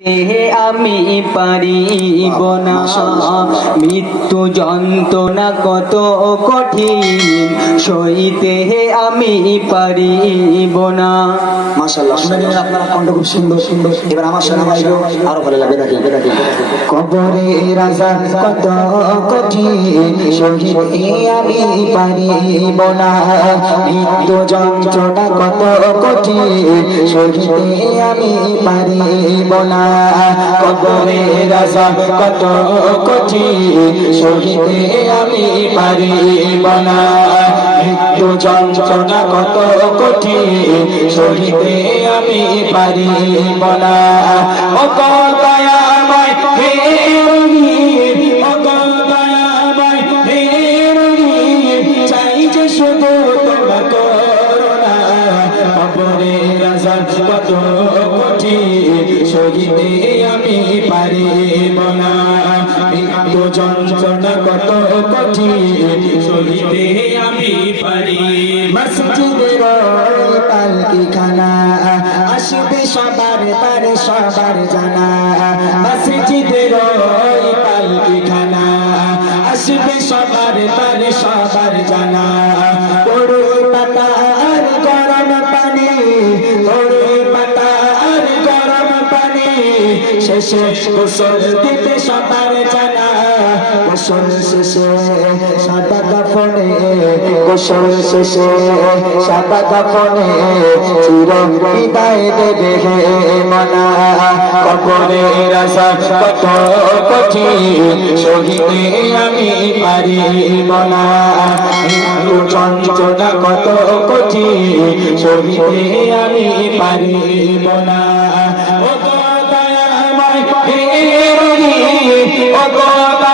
দেহে আমি পারিব না। মৃত্যু যন্ত্রণা কত কঠিন। সইতে আমি পারিব না। মাশাআল্লাহ শুনে নিলেন আপনারা কণ্ঠ খুব সুন্দর সুন্দর। এবার আমার সঙ্গে গাইব আরও ভালো লাগবে নাকি কবরে রাজা কত কঠিন আমি পারিব না। মৃত্যু যন্ত্রণা কত কঠিন সহিতে আমি পারিব না। কবরে রাজা কত কঠিন আমি পারিব না। মৃত্যু যন্ত্রণা কত কঠিন সহিতে আমি পারিব না ও দয়াময় হে রহিম, ও দয়াময় হে রহিম, চাই যে শুধু তোমার করুণা। অপরে রাজা কত কঠিন সহিতে আমি পারিব না মৃত্যু যন্ত্রণা কত কঠিন সহিতে আমি পারি। মসজিদের পালকি খানা আসবে সবার তার সবার জানা। মসজিদের পালকি খানা আসবে সবার তার সবার জানা। শেষে গোসল দিতে সবার জানা। গোসল শেষে সাদা কাপড়ে গোসল শেষে সাদা কাপড়ে চির বিদায় দেবে হে মনা। কবরে রাজা কত কঠিন সহিতে আমি পারিব না হিন্দু যন্ত্রণা কত কঠিন সহিতে আমি পারিব না ও গো দয়াময় হে রহিম, ও রহিম,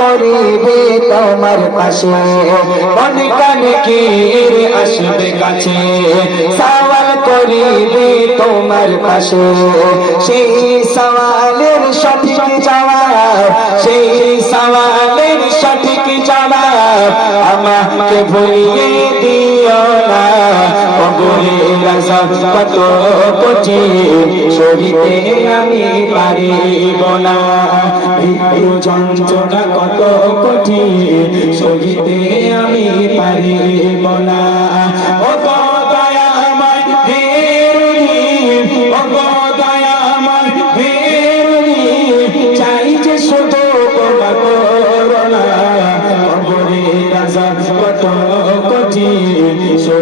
করিবে তোমার পাশে মন কানে কি আসবে কাছে। সওয়াল করিবে তোমার পাশে। সেই সওয়ালের সঠিক জবাব, সেই সওয়ালের সঠিক জবাব আমাকে ভুলিয়ে রাজা কত কঠিন সরিতে আমি পারিব না ভিক্ষু যন্ত্রণা কত আমি পারিব না।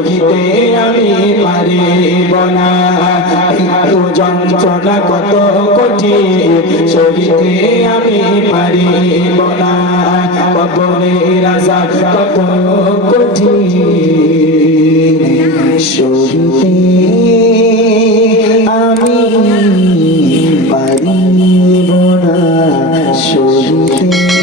দিতে আমি পারিব না। কিন্তু যন্ত্রণা কত কঠিন সহিতে আমি পারিব না। কবরে রাজা কত কঠিন সহিতে আমি পারিব না। সহিতে